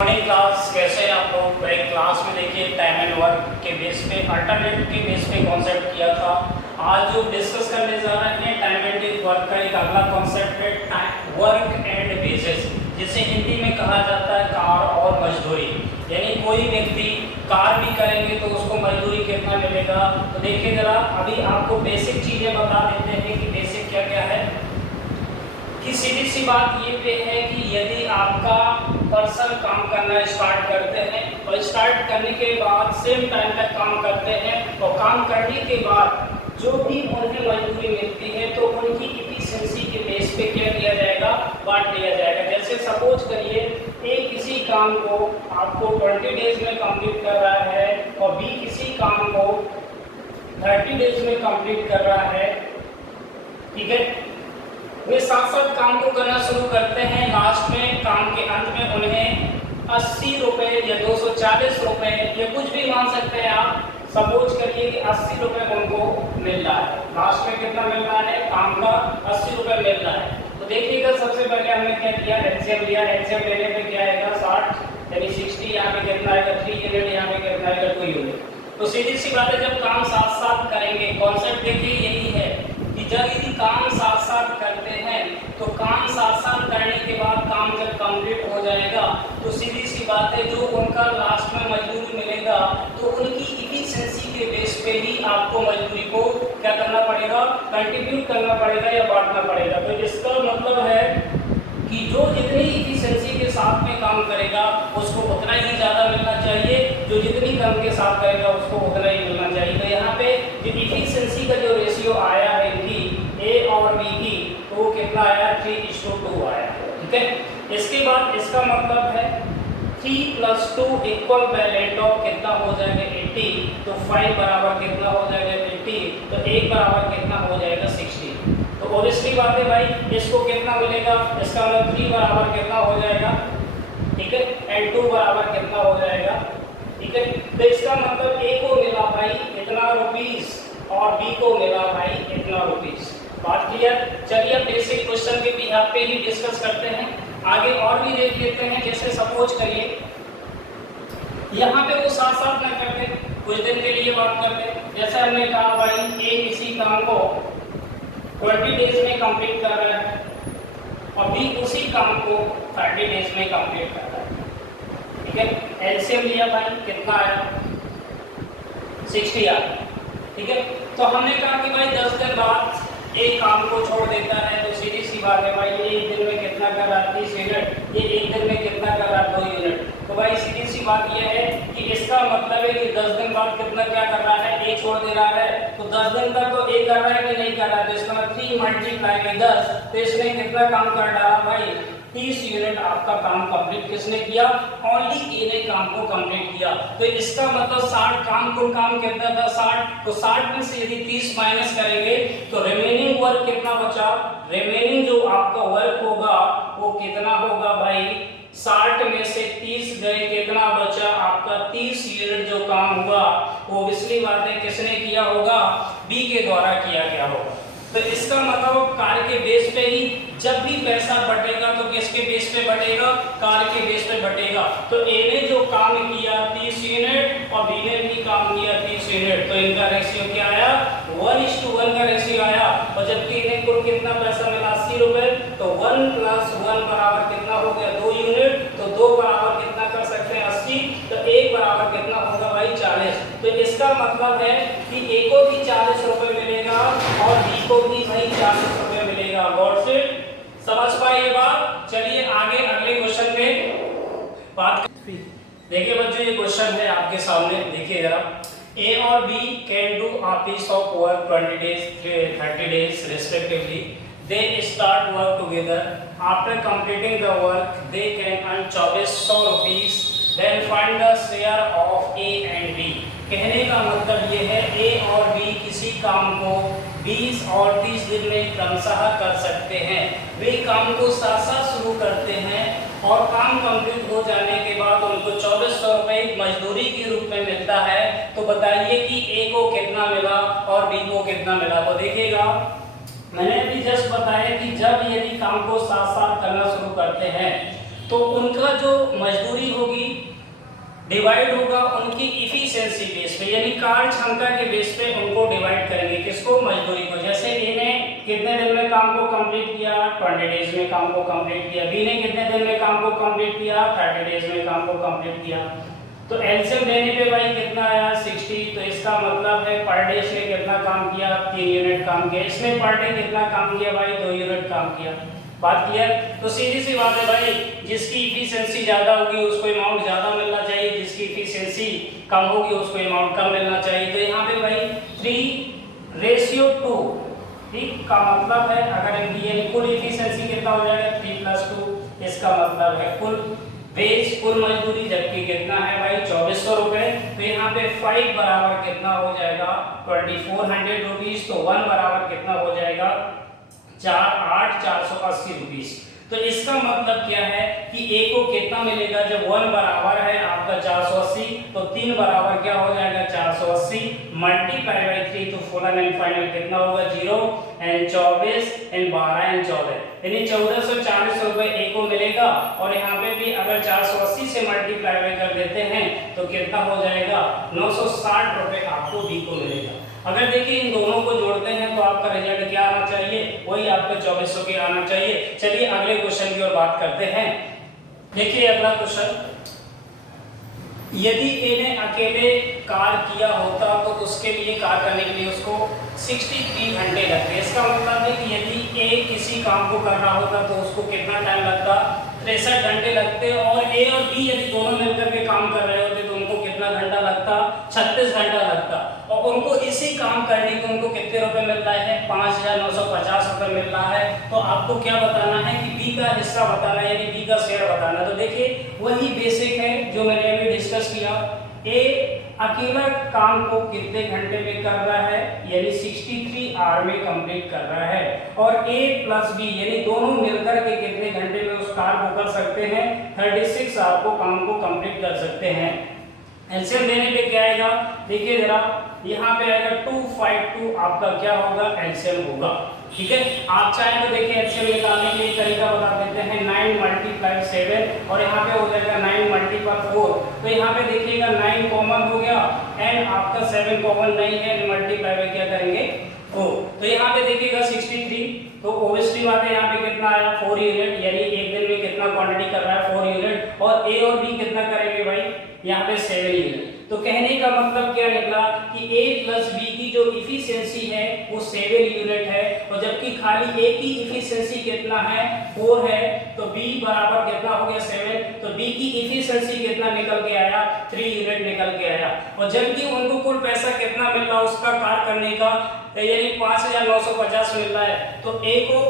Morning class कैसे हैं आप लोग। भाई क्लास में देखिए टाइम एंड वर्क के बेस पे अल्टरनेटिव के बेस पे कॉन्सेप्ट किया था। आज जो डिस्कस करने जा रहे हैं टाइम एंड वर्क का एक अगला कॉन्सेप्ट है टाइम वर्क एंड वेजेस, जिसे हिंदी में कहा जाता है कार और मजदूरी। यानी कोई व्यक्ति कार भी करेंगे तो उसको मजदूरी कितना मिलेगा। तो देखिए जरा अभी आपको बेसिक चीज़ें बता देते हैं कि बेसिक क्या क्या है। कि सीधी सी बात ये पे है कि यदि आपका पर्सन काम करना स्टार्ट करते हैं और स्टार्ट करने के बाद सेम टाइम तक काम करते हैं और काम करने के बाद जो भी उन्हें मजदूरी मिलती है तो उनकी इफिशिएंसी के बेस पे क्या किया जाएगा, बांट दिया जाएगा। जैसे सपोज करिए ए किसी काम को आपको 20 डेज में कंप्लीट कर रहा है और बी किसी काम को 30 डेज में कंप्लीट कर रहा है, ठीक है। वे साथ साथ काम को करना शुरू करते हैं। लास्ट में काम के अंत में उन्हें 80 रुपये या 240 रुपये या कुछ भी मान सकते हैं आप। सपोज करिए कि 80 रुपये उनको मिल रहा है। लास्ट में कितना मिल रहा है, काम का 80 रुपये मिल रहा है। तो देखिएगा सबसे पहले हमने क्या किया, एलसीएम लिया। एलसीएम लेने पे क्या आएगा 60 यानी 60, यहाँ पे कितना आएगा 3 यूनिट, यहाँ पे कितना आएगा 2 यूनिट। तो सीधी सी बात है जब काम साथ साथ करेंगे, कॉन्सेप्ट देखिए यही है कि जब यदि काम साथ साथ करते हैं तो काम साथ साथ करने के बाद काम जब कंप्लीट हो जाएगा तो सीधी सी बात है जो उनका लास्ट में मजदूरी मिलेगा तो उनकी इफिशिएंसी के बेस पे ही आपको मजदूरी को क्या करना पड़ेगा, कंट्रीब्यूट करना पड़ेगा या बांटना पड़ेगा। तो इसका मतलब है कि जो जितनी इफिशिएंसी के साथ में काम करेगा उसको उतना ही ज़्यादा मिलना चाहिए, जो जितनी कम के साथ करेगा उसको उतना ही मिलना चाहिए। तो यहाँ पे जो इफिशिएंसी का जो रेशियो आया है इनकी ए और बी की, तो वो कितना आया 3:2 आया, ठीक है। इसके बाद इसका मतलब है 3 + 2 इक्वल वैलेंट ऑफ कितना हो जाएगा 80, तो 5 बराबर कितना हो जाएगा 80, तो 1 बराबर कितना हो जाएगा 60। तो ऑब्वियसली बात है भाई इसको कितना मिलेगा, इसका मतलब 3 बराबर कितना हो जाएगा, ठीक है, एंड 2 बराबर कितना हो जाएगा, ठीक है। तो इसका मतलब ए को मिला भाई इतना रुपीस और बी को मिला भाई इतना रुपीस। बात क्लियर। चलिए अब बेसिक क्वेश्चन के भी यहाँ पे ही डिस्कस करते हैं, आगे और भी देख लेते हैं। जैसे सपोज करिए यहाँ पे वो साथ साथ न करते, कुछ दिन के लिए बात करते। जैसे हमने कहा भाई ए किसी काम को 20 डेज में कंप्लीट कर रहा है और बी उसी काम को 30 डेज में कंप्लीट कर रहा है, ठीक है। एलसीएम लिया भाई कितना आया 60 आया, ठीक है। तो हमने कहा कि भाई 10 दिन बाद एक काम को छोड़ देता है तो सीधी सी बात है भाई ये एक दिन में कितना कर रहा है 30 यूनिट, ये एक दिन में कितना कर रहा है 2 यूनिट। तो भाई सीधी सी बात यह है कि इसका मतलब है कि 10 दिन बाद कितना क्या कर रहा है, एक छोड़ दे रहा है। तो 10 दिन तक तो एक कर रहा है कि नहीं कर रहा है, तो इसका मतलब 3 × 10, तो इसने कितना काम कर डाला भाई 30 यूनिट आपका काम कंप्लीट किसने किया, ओनली ए ने काम को कंप्लीट किया। तो इसका मतलब 60 काम को काम कितना था 60, तो 60 में से यदि 30 माइनस करेंगे तो रिमेनिंग वर्क कितना बचा, रिमेनिंग जो आपका वर्क होगा वो कितना होगा भाई 60 में से 30 गए कितना बचा आपका 30 यूनिट जो काम हुआ वो ऑब्वियसली बात है किसने किया होगा, बी के द्वारा किया गया होगा। तो इसका मतलब कार्य के बेस पे ही जब भी पैसा बटेगा तो किसके बेस पे बटेगा, कार्य के बेस पे बटेगा। तो ए ने जो काम किया 30 यूनिट और बी ने भी काम किया 30 यूनिट, तो इनका रेशियो क्या आया 1:1 का रेशियो आया। और जबकि इन्हें कुल कितना पैसा मिला 80 रुपए, तो 1 + 1 बराबर कितना हो गया 2 यूनिट, तो 2 बराबर कितना कर सकते हैं 80, तो 1 बराबर कितना होगा भाई 40। तो इसका मतलब है कि ए को भी 40 रुपए मिलेगा और बी को भी भाई 40 रुपए मिलेगा। गॉड से समझ पाए ये बात। चलिए आगे अगले क्वेश्चन पे बात करते हैं। देखिए बच्चों ये क्वेश्चन है आपके सामने, देखिए जरा। ए और B can do a piece of work 20 days 30 days respectively. They start work together. After completing the work, they can earn 2400 rupees. Then find the share of A and B. कहने का मतलब ये है ए और B किसी काम को 20 और 30 दिन में क्रमशः कर सकते हैं। वे काम को साथ साथ शुरू करते हैं और काम कंप्लीट हो जाने के बाद उनको 2400 रुपये मजदूरी के रूप में मिलता है। तो बताइए कि ए को कितना मिला और बी को कितना मिला। तो देखिएगा मैंने भी जस्ट बताया कि जब यदि काम को साथ साथ करना शुरू करते हैं तो उनका जो मजदूरी होगी डिवाइड होगा उनकी इफिशिएंसी बेस पे, यानी कार्य क्षमता के बेस पे उनको डिवाइड करेंगे। किसको? मजदूरी को। जैसे ए ने कितने दिन में काम को कंप्लीट किया? 20 डेज में काम को कंप्लीट किया। बी ने कितने दिन में काम को कंप्लीट किया? 30 डेज में काम को कंप्लीट किया। तो एलसीएम लेने पे भाई कितना आया? 60। तो इसका मतलब है पर डे इसने कितना काम किया? 3 यूनिट काम किया। इसने पर डे कितना काम किया भाई? 2 यूनिट काम किया। बात क्लियर? तो सीधी सी बात है भाई, जिसकी इफिशिएंसी ज्यादा होगी उसको अमाउंट ज्यादा मिलना चाहिए, जिसकी इफिशिएंसी कम होगी उसको अमाउंट कम मिलना चाहिए। तो यहाँ पे भाई 3:2, ठीक का मतलब है अगर ये कुल इफिशिएंसी कितना हो जाएगा? 3+2। इसका मतलब है कुल वेज, कुल मजदूरी, जबकि कितना है भाई? 2400 रुपए। तो यहाँ पे 5 बराबर कितना हो जाएगा? 2400 रुपीज। तो 1 बराबर कितना हो जाएगा? 480 रुपीज। तो इसका मतलब क्या है कि ए को कितना मिलेगा? जब 1 बराबर है आपका 480, तो 3 बराबर क्या हो जाएगा? 480 मल्टीप्लाई बाई 3, तो फुल एंड फाइनल कितना होगा? 0 एंड 24 एंड 12 एंड 14, यानी 1440 रुपए ए को मिलेगा। और यहाँ पे भी अगर 480 से मल्टीप्लाई बाई कर देते हैं तो कितना हो जाएगा? 960 रुपए आपको बी को मिलेगा। अगर देखिए इन दोनों को जोड़ते हैं तो आपका रिजल्ट क्या आना चाहिए? वही आपका 2400 के आना चाहिए। चलिए अगले क्वेश्चन की ओर बात करते हैं। देखिए अगला क्वेश्चन, यदि ए ने अकेले कार्य किया होता तो उसके लिए कार्य करने के लिए उसको 63 घंटे लगते। इसका मतलब है कि यदि ए किसी काम को कर रहा होता तो उसको कितना टाइम लगता? 63 घंटे लगते। और ए और बी यदि दोनों मिलकर के काम कर रहे होते तो उनको कितना घंटा लगता? 36 घंटा लगता। और उनको इसी काम करने को उनको कितने रुपए मिल रहा है? 5950 रुपए मिल रहा है। तो आपको क्या बताना है कि बी का हिस्सा बताना है, यानी बी का शेयर बताना। तो देखिए वही बेसिक है जो मैंने अभी डिस्कस किया। ए अकेला काम को कितने घंटे में कर रहा है? यानी 63 आवर में कंप्लीट कर रहा है। और ए प्लस बी यानी दोनों मिलकर के कितने घंटे में उस काम को कर सकते हैं? 36 आवर को काम को कंप्लीट कर सकते हैं। एलसीएम देने पे क्या आएगा? देखिए जरा, यहाँ पे आएगा 252 आपका क्या होगा? एलसीएम होगा। ठीक है, आप चाहें तो देखिए एलसीएम निकालने के लिए तरीका बता देते हैं। 9 × 7 और यहाँ पे हो जाएगा 9 × 4। तो यहाँ पे देखिएगा 9 कॉमन हो गया एंड आपका 7 कॉमन नहीं है, मल्टीप्लाई में क्या करेंगे? 4। तो यहाँ पे देखिएगा 63। तो ओब्वियसली बात है यहाँ पे कितना आया? 4 यूनिट, यानी एक दिन में कितना क्वांटिटी कर रहा है? 4 यूनिट। और ए और बी कितना करेंगे भाई? यहाँ पे 7 यूनिट। तो कहने का मतलब क्या निकला कि a प्लस बी की जो इफिशिएंसी है वो 7 यूनिट है। और जबकि खाली a की इफिशिएंसी कितना है? 4 है। तो b बराबर कितना हो गया? 7। तो b की इफिशिएंसी कितना निकल के आया? 3 यूनिट निकल के आया। और जबकि उनको कुल पैसा कितना मिल रहा उसका कार्य करने का, यानी 5950 मिल रहा है। तो a को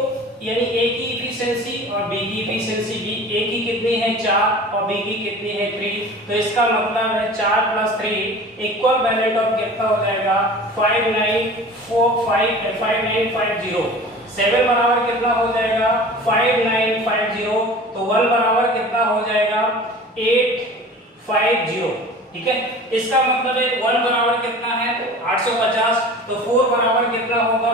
यानी a की इफिशिएंसी और b की इफिशिएंसी, b a की कितनी है? 4 और b की कितनी है? 3। तो इसका मतलब है 4 + 3 इक्वल वैल्यू ऑफ कितना हो जाएगा? 5950। 7 बराबर कितना हो जाएगा? 5950। तो 1 बराबर कितना हो जाएगा? 850। ठीक है, इसका मतलब है 1 बराबर कितना है? 850। तो 4 बराबर कितना होगा?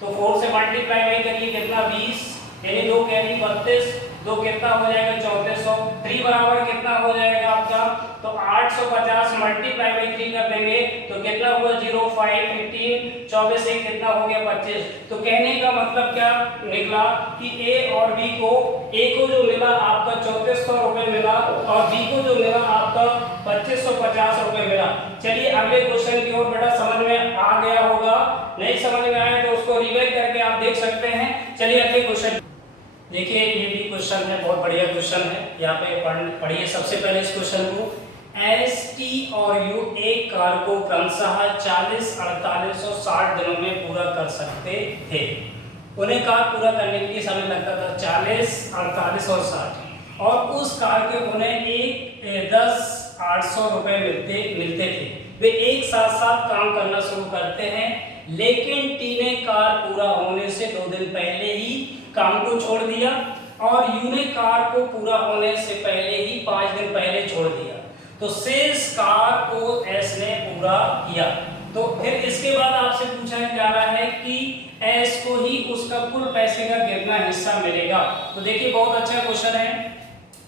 तो 4 से मल्टीप्लाई नहीं करिए, कितना? 20, यानी 2 कैरी 32, 2 कितना हो जाएगा? 3400। 3 बराबर कितना हो जाएगा आपका? तो 850 मल्टीप्लाई बाई 3 कर देंगे तो कितना हुआ? 0 5 15, 24 से कितना हो गया? 25। तो कहने का मतलब क्या निकला कि ए और बी को, ए को जो मिला आपका 3400 रुपए मिला और बी को जो मिला आपका 2550 रुपए मिला। चलिए अगले क्वेश्चन की ओर। बेटा समझ में आ गया होगा, नहीं समझ में आया तो उसको रिवाइज करके आप देख सकते हैं। चलिए अगले क्वेश्चन देखिए, ये भी क्वेश्चन है, बहुत बढ़िया क्वेश्चन है। यहाँ पे पढ़िए सबसे पहले इस क्वेश्चन को। एस टी और यू एक कार्य को क्रमशः 40, 48 और 60 दिनों में पूरा कर सकते थे। उन्हें कार्य पूरा करने के लिए समय लगता था 40, 48 और 60, और उस कार्य के उन्हें 800 रुपए मिलते थे। वे एक साथ साथ काम करना शुरू करते हैं, लेकिन टी ने कार्य पूरा होने से 2 दिन पहले ही काम को छोड़ दिया और यू ने कार्य को पूरा होने से पहले ही 5 दिन पहले छोड़ दिया। तो शेष कार्य को एस ने पूरा किया। तो फिर इसके बाद आपसे पूछा जा रहा है कि एस को ही उसका कुल पैसे का कितना हिस्सा मिलेगा। तो देखिए बहुत अच्छा क्वेश्चन है।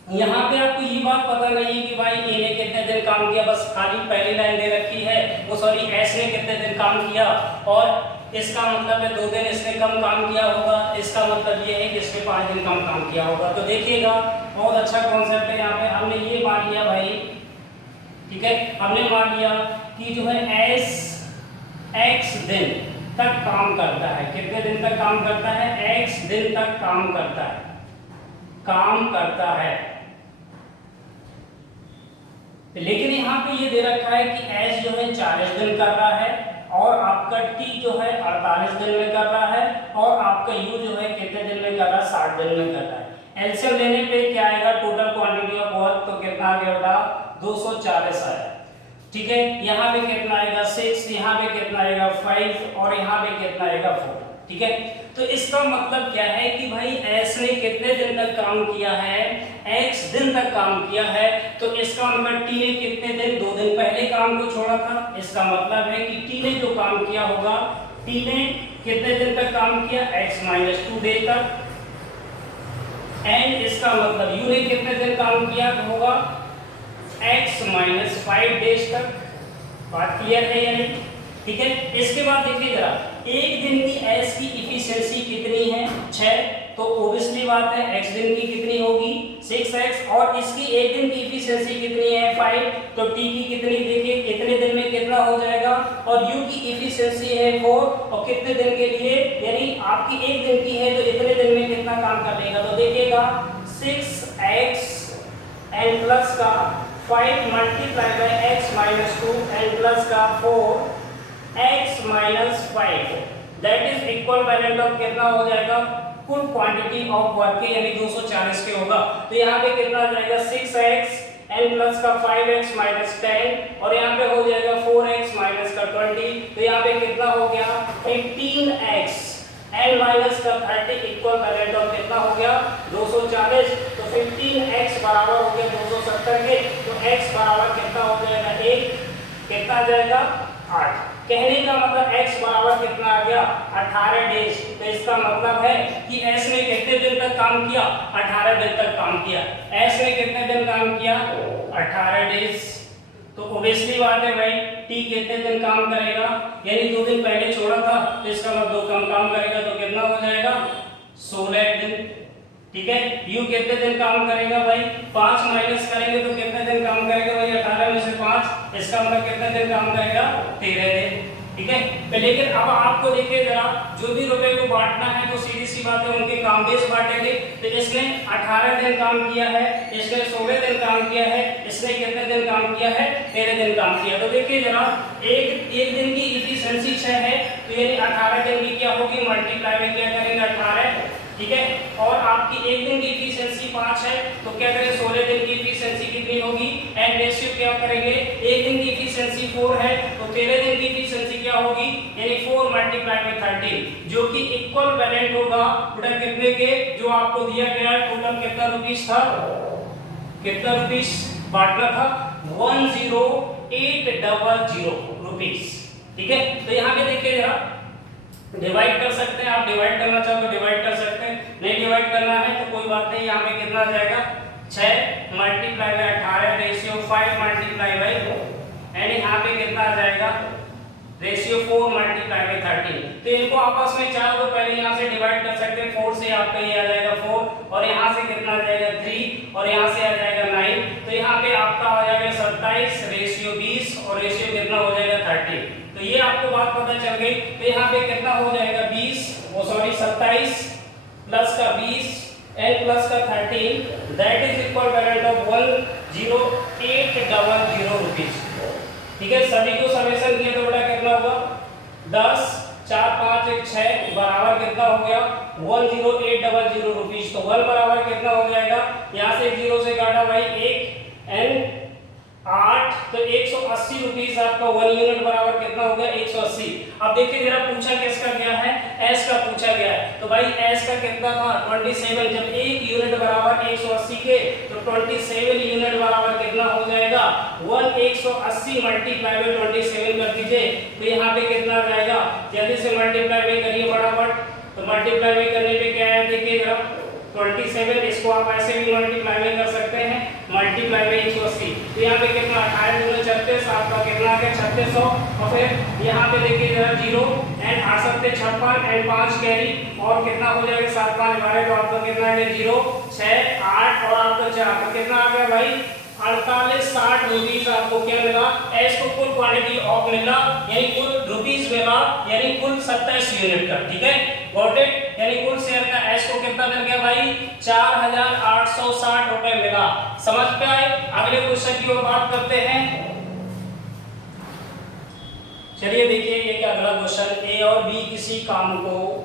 यहाँ पे आपको ये बात पता नहीं है कि भाई ए ने कितने दिन काम किया, बस खाली पहली लाइन दे रखी है, वो सॉरी एस ने कितने दिन काम किया, और इसका मतलब है 2 दिन इसने कम काम किया होगा, इसका मतलब ये है कि इसने 5 दिन कम काम किया होगा। तो देखिएगा बहुत अच्छा कॉन्सेप्ट है। यहाँ पे हमने ये मान लिया भाई, ठीक है, हमने मान लिया कि जो है एस एक्स दिन तक काम करता है। कितने दिन तक काम करता है? एक्स दिन तक काम करता है। लेकिन यहाँ पे ये दे रखा है कि एस जो है 40 दिन कर रहा है, और आपका टी जो है 48 दिन में कर रहा है, और आपका यू जो है कितने दिन में कर रहा है? 60 दिन में कर रहा है। एलसीएम लेने पे क्या आएगा? टोटल क्वांटिटी ऑफ वर्क तो कितना आ गया बेटा? 240 आया। ठीक है, यहाँ पे कितना आएगा? 6, यहाँ पे कितना आएगा? 5, और यहाँ पे कितना आएगा? 4। ठीक है, तो इसका मतलब क्या है कि भाई एस ने कितने दिन तक काम किया है? एक्स दिन तक काम किया है। तो इसका मतलब टी ने कितने दिन? 2 दिन पहले काम को छोड़ा था। इसका मतलब है कि टी ने जो काम किया होगा, टी ने कितने दिन तक काम किया? x - 2 डे तक। एंड इसका मतलब यू ने कितने दिन काम किया होगा? x - 5 डेज तक। बात क्लियर है या नहीं? ठीक है, इसके बाद देखिए जरा, एक दिन की एस की इफिशिएंसी कितनी है? 6। तो ओब्वियसली बात है x दिन की कितनी होगी? 6x, और इसकी एक दिन की इफिशिएंसी कितनी है? 5। तो t की कितनी? देखिए इतने दिन में कितना हो जाएगा, और u की इफिशिएंसी है 4, और कितने दिन के लिए? यानी आपकी एक दिन की है तो इतने दिन में कितना काम कर लेगा? तो देखिएगा 6x एंड प्लस का 5 multiply by x - 2 and plus का 4x - 5, that is equivalent of कितना हो जाएगा? कुल क्वांटिटी ऑफ वर्क के, यानी 240 के होगा। तो यहाँ पे कितना आ जाएगा? 6x एंड प्लस का 5x - 10, और यहाँ पे हो जाएगा 4x - का 20। तो यहाँ पे कितना हो गया? 15x एंड माइनस का 30 इक्वल वैलेंट ऑफ कितना हो गया? 240। तो 15x बराबर हो गया 270 के। तो x बराबर कितना हो जाएगा? 1। कितना आ जाएगा? 8। कहने का मतलब x बराबर कितना आ गया? 18 डेज। तो इसका मतलब है कि s ने कितने दिन तक काम किया? 18 दिन तक काम किया। s ने कितने दिन काम किया? 18 डेज। तो ऑब्वियसली बात है भाई, t कितने दिन काम करेगा? यानी 2 दिन पहले छोड़ा था, तो इसका मतलब 2 कम काम करेगा, तो कितना हो जाएगा? 16 दिन। ठीक है, u कितने दिन काम करेगा भाई? 5 माइनस करेंगे तो कितने दिन काम करेगा भाई? 18 में से 5, इसका मतलब कितने दिन काम करेगा? 13 दिन। ठीक है, तो लेकिन अब आपको देखिए जरा, जो भी रुपए को बांटना है तो सीधी सी बात है उनके काम बेस बांटेंगे। तो इसने 18 दिन काम किया है, इसने 16 दिन काम किया है, इसने कितने दिन काम किया है? 13 दिन काम किया। तो देखिए जरा, एक दिन की इफिशिएंसी 6 है, तो यानी 18 दिन की क्या होगी? मल्टीप्लाई में क्या करेंगे? 18। ठीक है, और आपकी एक दिन की इफिशिएंसी 5 है, तो क्या करें? 16 दिन की इफिशिएंसी कितनी होगी? एंड रेशियो क्या करेंगे? एक दिन की इफिशिएंसी 4 है, तो 13 दिन की इफिशिएंसी क्या होगी? यानी 4 मल्टीप्लाई में 13, जो कि इक्वल वैलेंट होगा बेटा कितने के? जो आपको दिया गया है टोटल कितना रुपीस था? कितना रुपीस बांटना था? 10800 रुपीस। ठीक है, तो यहाँ पे देखिए जरा, डिवाइड कर सकते हैं आप, डिवाइड करना चाहो तो डिवाइड कर सकते हैं, नहीं डिवाइड करना है तो कोई बात नहीं। यहाँ पे कितना आ जाएगा? 6 multiply by 18 ratio 5 multiply bye, and यहाँ पे कितना आ जाएगा? Ratio 4 multiply by 13। तो इनको आपस में चाहो तो पहले यहाँ से डिवाइड कर सकते हैं। 4 से आपका ये आ जाएगा 4, और यहाँ से कितना आ जाएगा? 3, और यहाँ से आ जाएगा 9। तो यहाँ पे आपका आ जाएगा 27 रेशियो 20, और रेशियो कितना हो जाएगा? 30। तो ये आपको बात पता चल गई। तो यहाँ पे कितना हो जाएगा? 27 प्लस का 20 एंड प्लस का 13, that is equivalent of 10800 rupees. ठीक है, सभी को समेशन किया तो बेटा कितना होगा? 10 4 5 1 6 बराबर कितना हो गया? 10800 रुपीस। तो 1 बराबर कितना हो जाएगा? यहाँ से 0 से काटा भाई 1 एंड 8, तो 180 रुपीस आपका 1 यूनिट बराबर कितना हो गया? 180। अब देखिए जरा, पूछा किसका गया है? एस का पूछा गया है। तो भाई एस का कितना था? 27। जब 1 यूनिट बराबर 180 के, तो 27 यूनिट बराबर कितना हो जाएगा? 180 मल्टीप्लाई बाय 27 कर दीजिए, तो यहाँ पे कितना आ जाएगा? जल्दी से मल्टीप्लाई में करिए फटाफट। तो मल्टीप्लाई में करने पे क्या है देखिए जरा, 27, इसको आप ऐसे भी मल्टीप्लाई में कर सकते हैं, मल्टीप्लाई में 180। तो यहाँ पे कितना 28 दूनी 36, आपका कितना आ गया 3600। और फिर यहाँ पे देखिए जरा 0 एंड 8 सत्ते 56 एंड 5 कैरी और कितना हो जाएगा 7 5 12, तो आपका कितना आ गया 0 6 8 और आपका 4, तो कितना आ गया भाई 4860 रुपीस आपको क्या मिला, एस को कुल क्वांटिटी ऑफ मिला, यानी कुल रुपीस मिला, यानी कुल 27 यूनिट का। ठीक है, गॉट इट। यानी कुल शेयर का एस को कितना मिल गया भाई 4860 रुपए मिला। समझ पे आए? अगले क्वेश्चन की ओर बात करते हैं। चलिए देखिए ये क्या अगला क्वेश्चन, ए और बी किसी काम को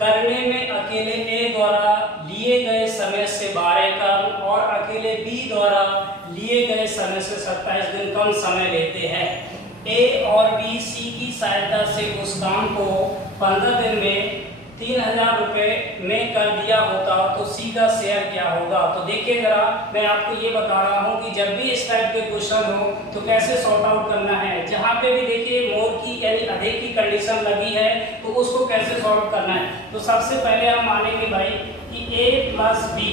करने में अकेले ए द्वारा लिए गए समय से 12 कम और अकेले बी द्वारा लिए गए समय से 27 दिन कम समय लेते हैं। ए और बी सी की सहायता से उस काम को 15 दिन में 3000 रुपए में कर दिया होता तो सी का शेयर क्या होगा। तो देखिए जरा मैं आपको ये बता रहा हूँ कि जब भी इस टाइप के क्वेश्चन हो तो कैसे सॉर्ट आउट करना है। जहाँ पे भी देखिए मोर की यानी अधिक की कंडीशन लगी है तो उसको कैसे सॉल्व करना है। तो सबसे पहले हम मानेंगे भाई कि ए प्लस बी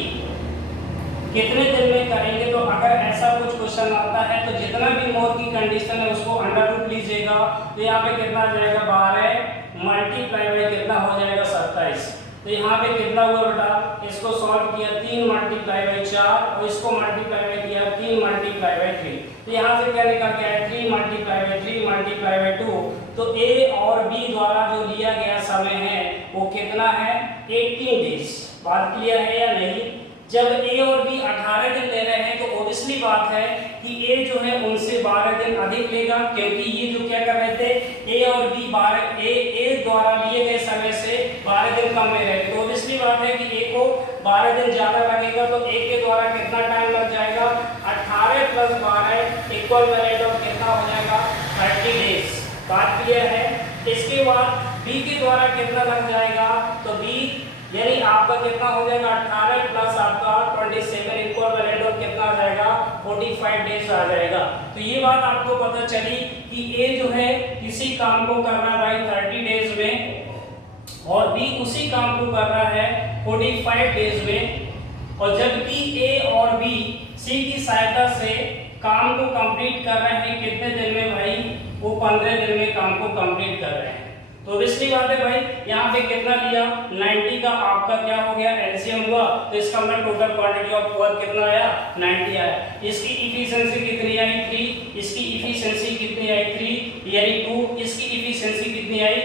कितने दिन में करेंगे। तो अगर ऐसा कुछ क्वेश्चन आता है तो जितना भी मोर की कंडीशन है उसको अंडर रूट लीजिएगा। तो यहाँ पे कितना आ जाएगा 12 मल्टीप्लाई बाई कितना हो जाएगा 27। तो यहाँ पे कितना हुआ बेटा, इसको सॉल्व किया 3 मल्टीप्लाई बाई 4 और इसको मल्टीप्लाई बाई किया 3 मल्टीप्लाई बाई 3। तो यहाँ से क्या निकल गया है 3 मल्टीप्लाई बाई 3 मल्टीप्लाई बाई 2। तो ए और बी द्वारा जो लिया गया समय है वो कितना है 18 डेज। बात क्लियर है या नहीं? जब ए और बी 18 दिन ले रहे हैं तो ऑब्वियसली बात है कि ए जो है उनसे 12 दिन अधिक लेगा, क्योंकि ये जो क्या कर रहे थे ए और बी ए द्वारा लिए गए समय से 12 दिन कम में रहे। तो ऑब्वियसली बात है कि ए को 12 दिन ज्यादा लगेगा, तो ए के द्वारा कितना टाइम लग जाएगा 18 प्लस 12 इक्वल वैलिड ऑफ कितना हो जाएगा 30 डेज। बात क्लियर है? इसके बाद बी के द्वारा कितना लग जाएगा, तो बी यानी आपका कितना हो जाएगा 18 प्लस आपका 27 इक्वल वैलिड ऑफ कितना आ जाएगा 45 डेज आ जाएगा। तो ये बात आपको पता चली कि ए जो है किसी काम को कर रहा है भाई 30 डेज में और बी उसी काम को कर रहा है 45 डेज में। और जबकि ए और बी सी की सहायता से काम को कंप्लीट कर रहे हैं कितने दिन में भाई, वो 15 दिन में काम को कंप्लीट कर रहे हैं। तो इसलिए बात है भाई यहाँ पे कितना लिया 90 का आपका क्या हो गया एलसीएम हुआ, तो इसका मतलब टोटल क्वांटिटी ऑफ वर्क कितना आया 90 आया। इसकी इफिशिएंसी कितनी आई 3, इसकी इफिशिएंसी कितनी आई 3 यानी 2, इसकी इफिशिएंसी कितनी आई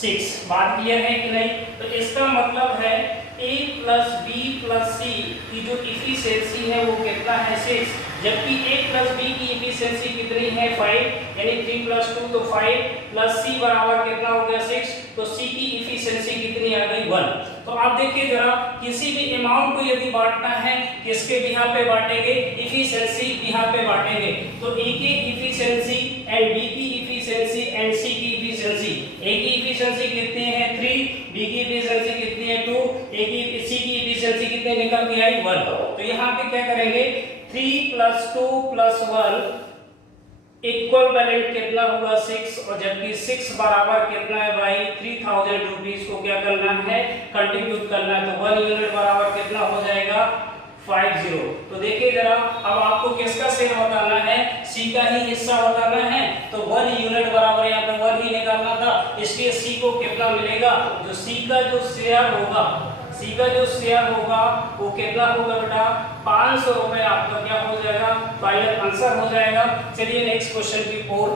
6। बात क्लियर है कि नहीं? तो इसका मतलब है A प्लस बी प्लस सी की जो इफिशिएंसी है वो कितना है 6, जबकि A प्लस बी की इफिशिएंसी कितनी है 5 यानी 3 प्लस 2 तो 5 प्लस सी बराबर कितना हो गया 6। तो सी की इफिशिएंसी कितनी आ गई 1। तो आप देखिए जरा किसी भी अमाउंट को यदि बांटना है किसके बिहाफ पे बांटेंगे, इफिशिएंसी बिहाफ पे बांटेंगे। तो ए की इफिशिएंसी एंड बी की इफिशिएंसी एंड सी की इफिशिएंसी, ए की इफिशिएंसी कितनी है 3, बी की इफिशिएंसी कितनी है 2, ए की सी की इफिशिएंसी कितने निकल के आई 1। तो यहाँ पे क्या करेंगे 3 प्लस 2 प्लस 1 इक्वल वैलेंट कितना हुआ 6, और जबकि 6 बराबर कितना है भाई 3000 रुपीस को क्या करना है कंट्रीब्यूट करना है। तो 1 यूनिट बराबर कितना हो जाएगा 50। तो देखिए जरा अब आपको किसका शेयर बताना है, सी का ही हिस्सा बताना है। तो 1 यूनिट बराबर यहाँ पे 1 ही निकालना था, इसलिए सी को कितना मिलेगा, जो सी का जो शेयर होगा वो कितना होगा बेटा 500 रुपए आपका क्या हो जाएगा फाइनल आंसर हो जाएगा। चलिए नेक्स्ट क्वेश्चन की ओर